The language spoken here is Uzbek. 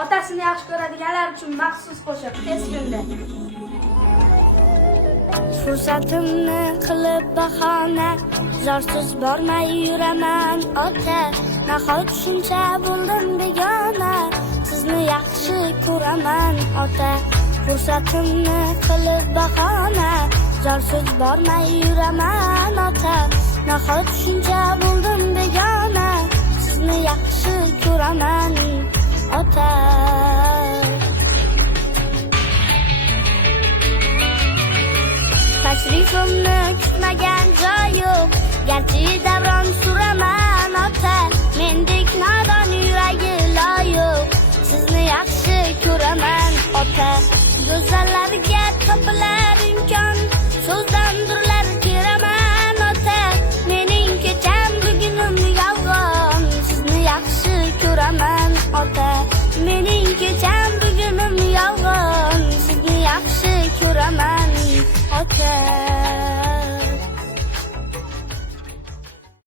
Otasini yaxshi ko'radiganlar uchun maxsus qo'shiq tez kunda. Fursatimni qilib bahona, zorsiz bormay yuraman ota. Nahot shuncha bo'ldim begona, sizni yaxshi ko'raman ota. Fursatimni qilib bahona, zorsiz bormay yuraman ota. Nahot shuncha bo'ldim begona, sizni yaxshi ko'raman ota. Tashrifimni kutmagan joy yo'q, garchi davron suraman ota. Mendek nodon yuragi loyiq, sizni yaxshi ko'raman ota. Go'zallarga topilar imkon, so'zdan durlar teraman ota. Mening kecham bugunim yolg'on, sizni yaxshi ko'raman ota. Mening kecham bugunim yolg'on, sizni yaxshi ko'raman ota.